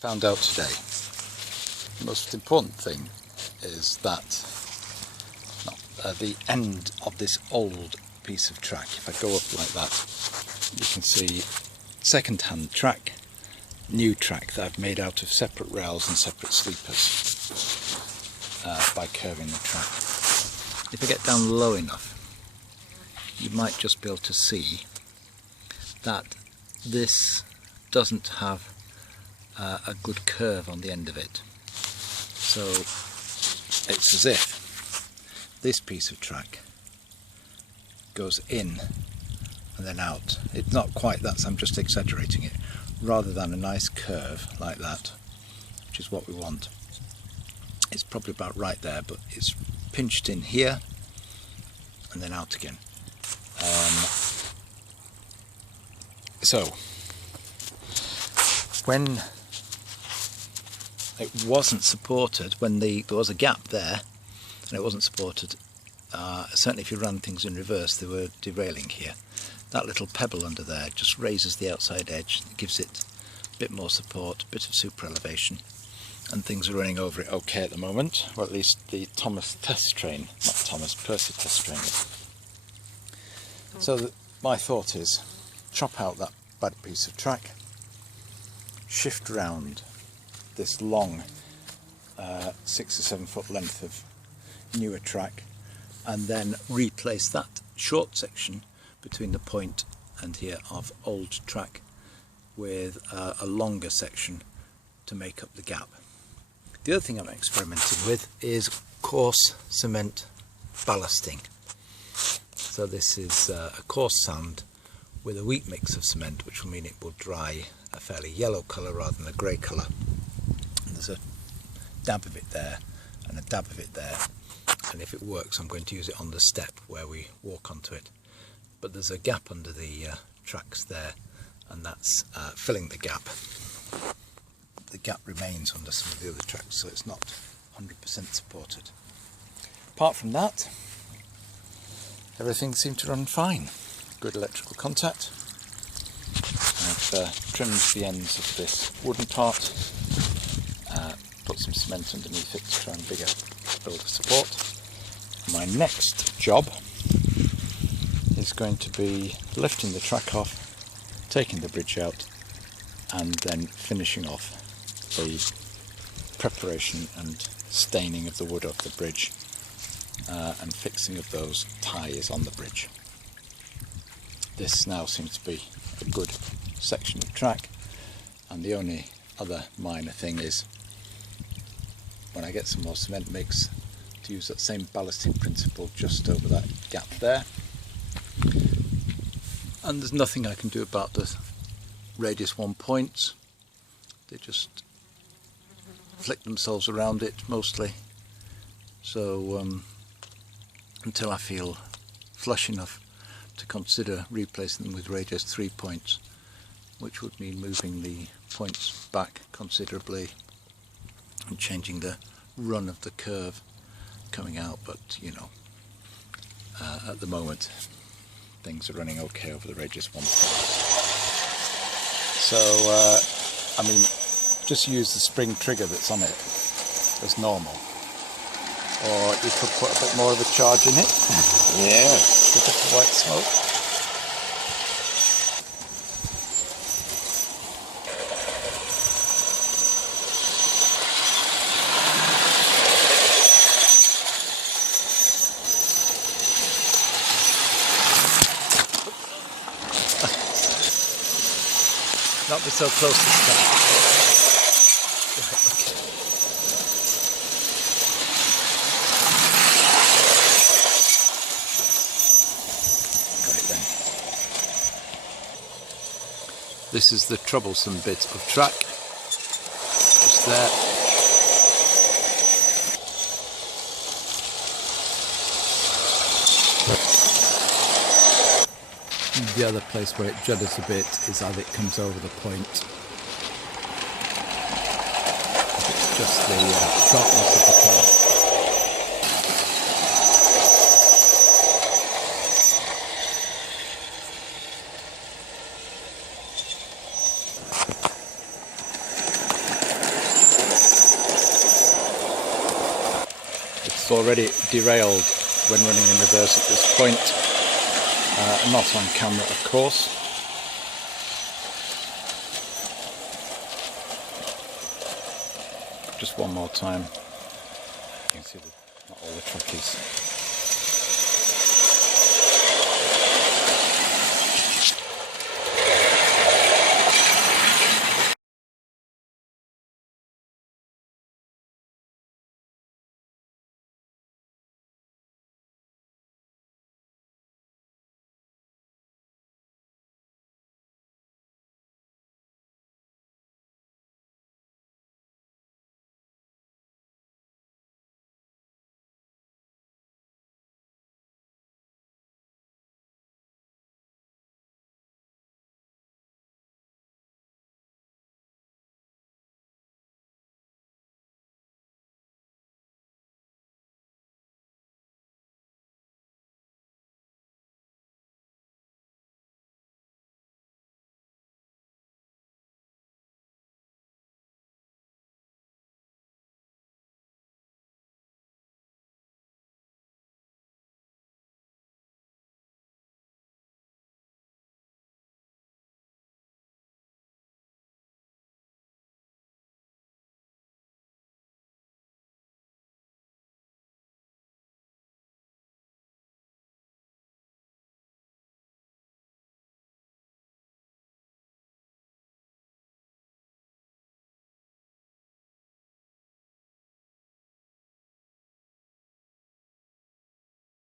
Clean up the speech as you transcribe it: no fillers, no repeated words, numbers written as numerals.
Found out today, the most important thing is that the end of this old piece of track, if I go up like that, you can see second-hand track, new track that I've made out of separate rails and separate sleepers by curving the track. If I get down low enough, you might just be able to see that this doesn't have a good curve on the end of it. So it's as if this piece of track goes in and then out. It's not quite that, so I'm just exaggerating it, rather than a nice curve like that, which is what we want. It's probably about right there, but it's pinched in here and then out again. So when it wasn't supported, when there was a gap there and it wasn't supported, certainly if you ran things in reverse, they were derailing here. That little pebble under there just raises the outside edge, gives it a bit more support, a bit of super elevation, and things are running over it okay at the moment, or at least the Percy test train is. So my thought is, chop out that bad piece of track, shift round this long 6 or 7 foot length of newer track, and then replace that short section between the point and here of old track with a longer section to make up the gap. The other thing I'm experimenting with is coarse cement ballasting. So this is a coarse sand with a wheat mix of cement, which will mean it will dry a fairly yellow colour rather than a grey colour. And there's a dab of it there and a dab of it there, and if it works I'm going to use it on the step where we walk onto it. But there's a gap under the tracks there, and that's filling the gap. The gap remains under some of the other tracks, so it's not 100% supported. Apart from that, everything seemed to run fine. Good electrical contact. I've trimmed the ends of this wooden part, put some cement underneath it to try and build a support. My next job is going to be lifting the track off, taking the bridge out, and then finishing off the preparation and staining of the wood of the bridge and fixing of those ties on the bridge. This now seems to be a good section of track, and the only other minor thing is when I get some more cement mix to use that same ballasting principle just over that gap there. And there's nothing I can do about the radius 1 points. They just flick themselves around it mostly. So until I feel flush enough to consider replacing them with radius 3 points, which would mean moving the points back considerably and changing the run of the curve coming out, but you know, at the moment things are running okay over the radius 1 point. So I mean, just use the spring trigger that's on it as normal, or you could put a bit more of a charge in it. Yeah, With the white smoke. Not be so close this time. Right, okay. Great then. This is the troublesome bit of track. Just there. The other place where it judders a bit is as it comes over the point. It's just the sharpness of the curve. I've already derailed when running in reverse at this point, not on camera of course. Just one more time. You can see that not all the track is